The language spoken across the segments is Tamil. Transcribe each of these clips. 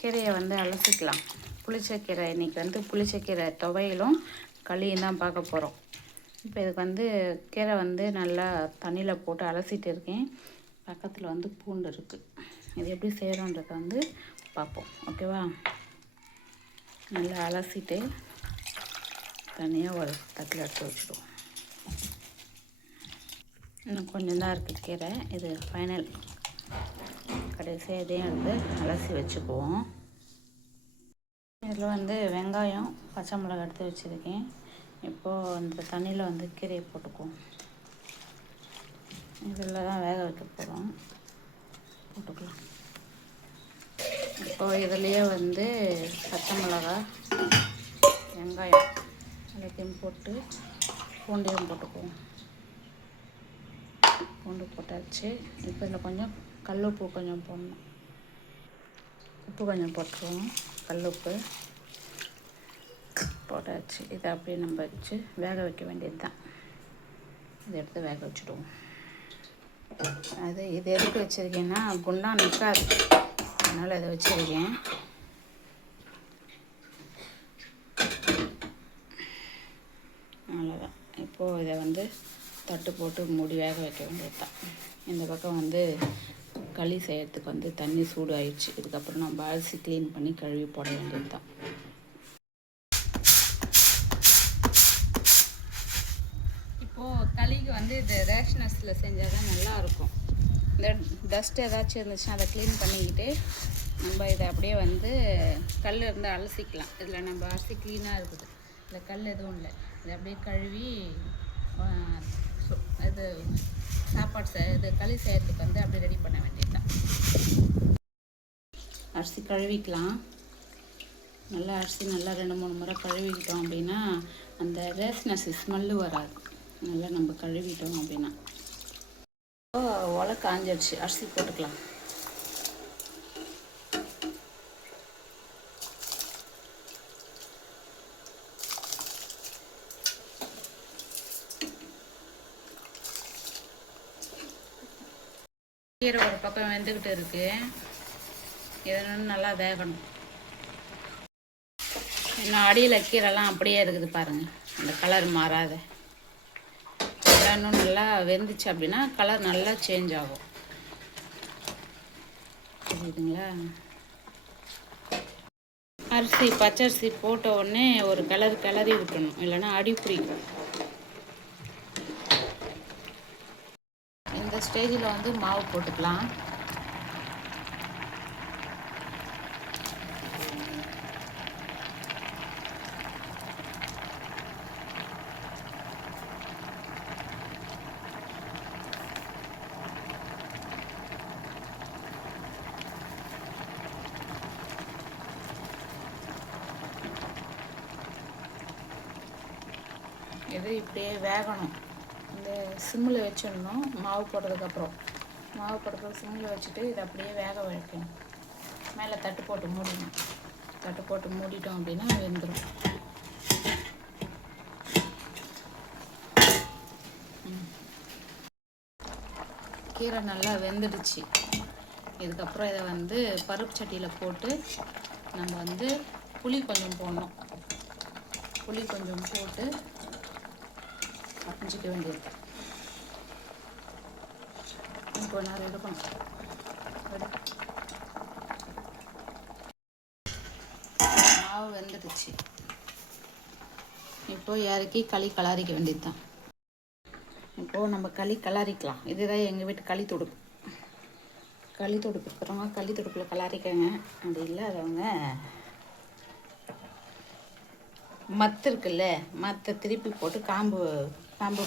கீரையை வந்து அலசிக்கலாம். புளிச்சக்கீரை இன்றைக்கி வந்து புளிச்சக்கீரை துவையலும் களியும் தான் பார்க்க போகிறோம். இப்போ இதுக்கு வந்து கீரை வந்து நல்லா தண்ணியில் போட்டு அலசிட்டு இருக்கேன். பக்கத்தில் வந்து பூண்டு இருக்குது. இது எப்படி செய்கிறோன்றதை வந்து பார்ப்போம். ஓகேவா? நல்லா அலசிட்டு தனியாக ஒரு தட்டில் எடுத்து வச்சுடுவோம். இன்னும் கொஞ்சம் தான் இருக்குது கீரை. இது ஃபைனல். கடைசியாக இதையும் வந்து அலசி வச்சுக்குவோம். இதில் வந்து வெங்காயம் பச்சை மிளகாய் எடுத்து வச்சுருக்கேன். இப்போது இந்த தண்ணியில் வந்து கீரையை போட்டுக்குவோம். இதில் தான் வேக வைக்க போகிறோம். போட்டுக்கலாம். இப்போது இதுலேயே வந்து பச்சை மிளகாய் வெங்காயம் எல்லாத்தையும் போட்டு பூண்டையும் போட்டுக்குவோம். பூண்டு போட்டாச்சு. இப்போ இதில் கொஞ்சம் கல்லுப்பு கொஞ்சம் போடணும். உப்பு கொஞ்சம் போட்டுருவோம். கல்லுப்பு போட்டாச்சு. இதை அப்படியே நம்ம வச்சு வேக வைக்க வேண்டியது தான். இதை எடுத்து வேக வச்சுடுவோம். அது இது எதுக்கு வச்சுருக்கேன்னா குண்டா நிற்காது, அதனால் இதை வச்சுருக்கேன். அவ்வளோதான். இப்போது இதை வந்து தட்டு போட்டு மூடி வேக வைக்க வேண்டியது தான். இந்த பக்கம் வந்து களி செய்யறதுக்கு வந்து தண்ணி சூடு ஆயிடுச்சு. இதுக்கப்புறம் நம்ம அரிசி க்ளீன் பண்ணி கழுவி போட வேண்டியது தான். இப்போது களிக்கு வந்து இது ரேஷனஸில் செஞ்சால் தான் நல்லாயிருக்கும். இந்த டஸ்ட் ஏதாச்சும் இருந்துச்சுன்னா அதை க்ளீன் பண்ணிக்கிட்டு நம்ம இதை அப்படியே வந்து கல் இருந்து அலசிக்கலாம். இதில் நம்ம அரிசி க்ளீனாக இருக்குது, இதில் கல் எதுவும் இல்லை. இதை அப்படியே கழுவி இது சாப்பாடு இது களி செய்யறதுக்கு வந்து அப்படியே ரெடி பண்ண வேண்டியது தான். அரிசி கழுவிக்கலாம். நல்லா அரிசி நல்லா 2-3 முறை கழுவிக்கிட்டோம் அப்படின்னா அந்த ரேஸ்னஸ் ஸ்மெல்லு வராது. நல்லா நம்ம கழுவிட்டோம் அப்படின்னா. ஒலை காஞ்சிடுச்சு. அரிசி போட்டுக்கலாம். கீரை ஒரு பக்கம் வெந்துக்கிட்டு இருக்குது. இதனால நல்லா வேகணும். இன்னும் அடியில் கீரைலாம் அப்படியே இருக்குது பாருங்கள், அந்த கலர் மாறாத. இன்னும் நல்லா வெந்துச்சு அப்படின்னா கலர் நல்லா சேஞ்ச் ஆகும். புரியுதுங்களா? அரிசி பச்சரிசி போட்ட உடனே ஒரு கிளறி விட்டணும், இல்லைன்னா அடி பிடிக்கும். இந்த ஸ்டேஜில் வந்து மாவு போட்டுக்கலாம். இது இப்படியே வேகணும். இந்த சிம்மில் வச்சிடணும். மாவு போட்டதுக்கப்புறம் சிம்மில் வச்சுட்டு இதை அப்படியே வேக வைக்கணும். மேலே தட்டு போட்டு மூடிடணும். தட்டு போட்டு மூடிட்டோம் அப்படின்னா வெந்துடும். கீரை நல்லா வெந்துடுச்சு. இதுக்கப்புறம் இதை வந்து பருப்பு சட்டியில் போட்டு நம்ம வந்து புளி கொஞ்சம் போடணும். புளி கொஞ்சம் போட்டு அரைஞ்சிக்க வேண்டியது. இப்போ நேரம் எடுக்கணும். மாவு வெந்துடுச்சு. இப்போது இறக்கி களி கலாரிக்க வேண்டியது தான். இப்போது நம்ம களி கலாரிக்கலாம். இதுதான் எங்கள் வீட்டு களி துடுப்பு. களி துடுப்பு இருக்கிறவங்க களி துடுப்பில் கலாரிக்கங்க. அப்படி இல்லாதவங்க மத்து இருக்குல்ல, மத்தை திருப்பி போட்டு காம்பு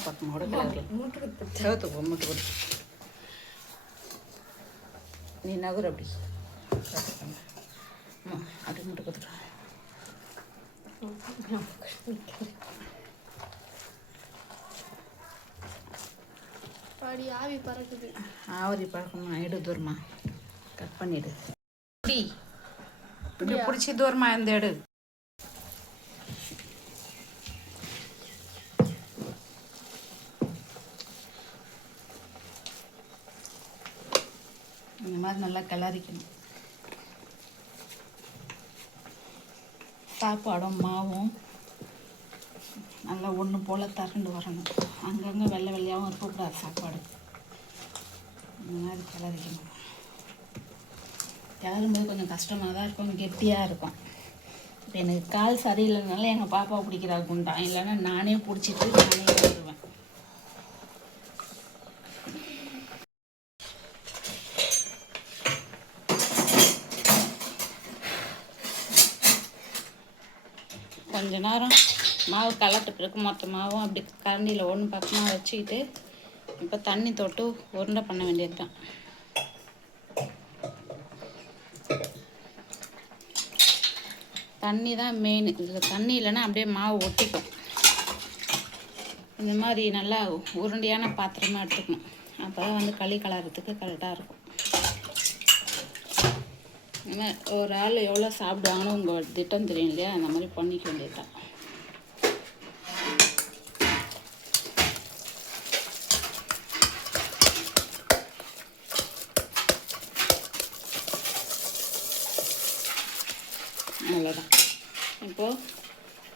பக்கம் கூட கலக்கலாம். செவத்து மூட்டு கொடுத்து நீ நகர் அப்படி அப்படி மூட்டு கொடுத்துட்டு ஆவி பறக்குது. ஆவரி பழக்கமா எடு தூரமா கட் பண்ணிடு. இப்படி பிடிச்சி தூரமா இருந்து எடு. இந்த மாதிரி நல்லா கிளறிக்கணும். சாப்பாடும் மாவும் நல்லா ஒன்று போல் திரண்டு வரணும். அங்கங்கே வெள்ளை வெள்ளையாகவும் இருக்கக்கூடாது சாப்பாடு. இந்த மாதிரி கிளறிக்கணும். கிளறும்போது கொஞ்சம் கஷ்டமாக தான் இருக்கும், கெட்டியாக இருக்கும். இப்போ எனக்கு கால் சரியில்லைனால எங்கள் பாப்பா பிடிக்கிறா குண்டான், இல்லைன்னா நானே பிடிச்சிட்டு நானே கிளறுவேன். கொஞ்ச நேரம் மாவு கலட்டு பிறகு மொத்த மாவும் அப்படி கரண்டியில் ஒன்று பக்கமாக வச்சுக்கிட்டு இப்போ தண்ணி தொட்டு உருண்டை பண்ண வேண்டியது தான். தண்ணி தான் மெயின். இதில் தண்ணி இல்லைன்னா அப்படியே மாவு ஒட்டிக்கும். இந்த மாதிரி நல்லா உருண்டையான பாத்திரமாக எடுத்துக்கணும். அப்போ தான் வந்து களி கலர்றதுக்கு கரெக்டாக இருக்கும். ஒரு ஆள் எவ்வளோ சாப்பிடுவாங்கன்னு உங்கள் திட்டம் தெரியும் இல்லையா, அந்த மாதிரி பண்ணிக்க வேண்டியதுதான். அவ்வளோதான். இப்போது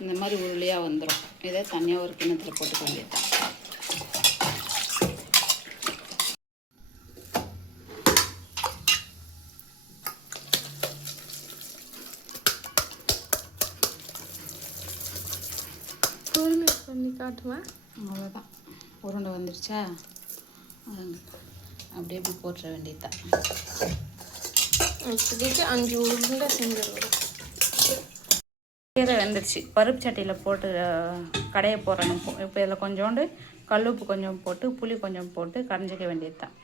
இந்த மாதிரி உருளையாக வந்துடும். இதை தனியாக ஒரு கிண்ணத்தில் போட்டுக்க வேண்டியதுதான். பண்ணி காட்டுவேன். அவ்வளோதான், உருண்டை வந்துடுச்சா, அப்படியே இப்படி போட்டுற வேண்டியதுதான். இப்போதைக்கு 5 உருண்டை செஞ்சிடணும். கீரை வெந்துடுச்சு. பருப்பு சட்டியில் போட்டு கடையை போடணும். இப்போ இதில் கொஞ்சோண்டு கல்லுப்பு கொஞ்சம் போட்டு புளி கொஞ்சம் போட்டு கரைஞ்சிக்க வேண்டியது தான்.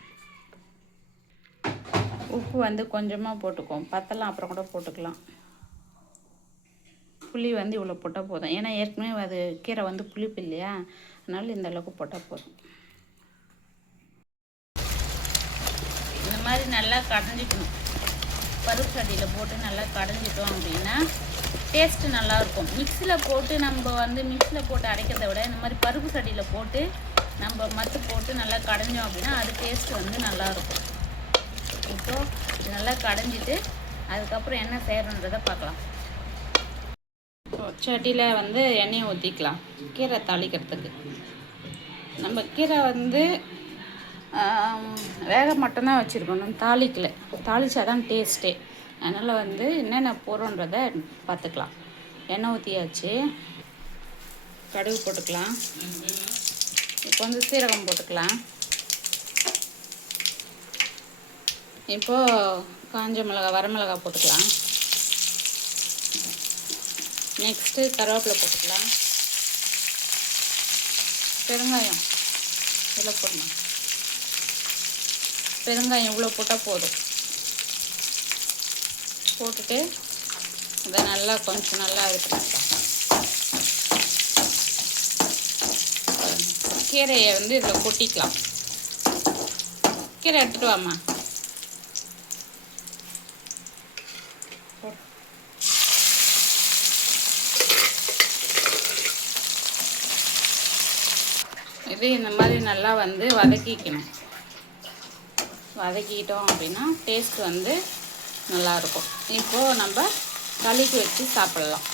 உப்பு வந்து கொஞ்சமாக போட்டுக்குவோம், பத்தெல்லாம் அப்புறம் கூட போட்டுக்கலாம். புளி வந்து இவ்வளோ போட்டால் போதும், ஏன்னா ஏற்கனவே அது கீரை வந்து புளிப்பு இல்லையா, அதனால் இந்த அளவுக்கு போட்டால் போதும். இந்த மாதிரி நல்லா கடைஞ்சிக்கணும். பருப்பு சட்டியில் போட்டு நல்லா கடைஞ்சிட்டோம் அப்படின்னா டேஸ்ட்டு நல்லாயிருக்கும். மிக்ஸியில் போட்டு நம்ம வந்து மிக்ஸியில் போட்டு அரைக்கிறத விட இந்த மாதிரி பருப்பு சட்டியில் போட்டு நம்ம மத்து போட்டு நல்லா கடைஞ்சோம் அப்படின்னா அது டேஸ்ட்டு வந்து நல்லாயிருக்கும். இப்போது இது நல்லா கடைஞ்சிட்டு அதுக்கப்புறம் என்ன செய்யணுன்றதை பார்க்கலாம். சட்டியில் வந்து எண்ணெயை ஊற்றிக்கலாம் கீரை தாளிக்கிறதுக்கு. நம்ம கீரை வந்து வேக மட்டும்தான் வச்சுருக்கணும், தாளிக்கலை. தாளித்தா தான் டேஸ்ட்டே. அதனால் வந்து என்னென்ன போடுறோன்றதை பார்த்துக்கலாம். எண்ணெய் ஊற்றியாச்சு, கடுகு போட்டுக்கலாம். இப்போ வந்து சீரகம் போட்டுக்கலாம். இப்போது காஞ்ச மிளகாய் வரமிளகாய் போட்டுக்கலாம். நெக்ஸ்ட்டு கருவேப்பிலை போட்டுக்கலாம். பெருங்காயம் இவ்வளோ போடணும். பெருங்காயம் இவ்வளோ போட்டால் போதும். போட்டுட்டு இதை நல்லா கொஞ்சம் நல்லா இருக்கணும். கீரையை வந்து இதில் கொட்டிக்கலாம். கீரை எடுத்துகிட்டு வாம்மா. இது இந்த மாதிரி நல்லா வந்து வதக்கிக்கணும். வதக்கிட்டோம் அப்படின்னா டேஸ்ட் வந்து நல்லாயிருக்கும். இப்போது நம்ம களிக்கு வச்சு சாப்பிட்லாம்.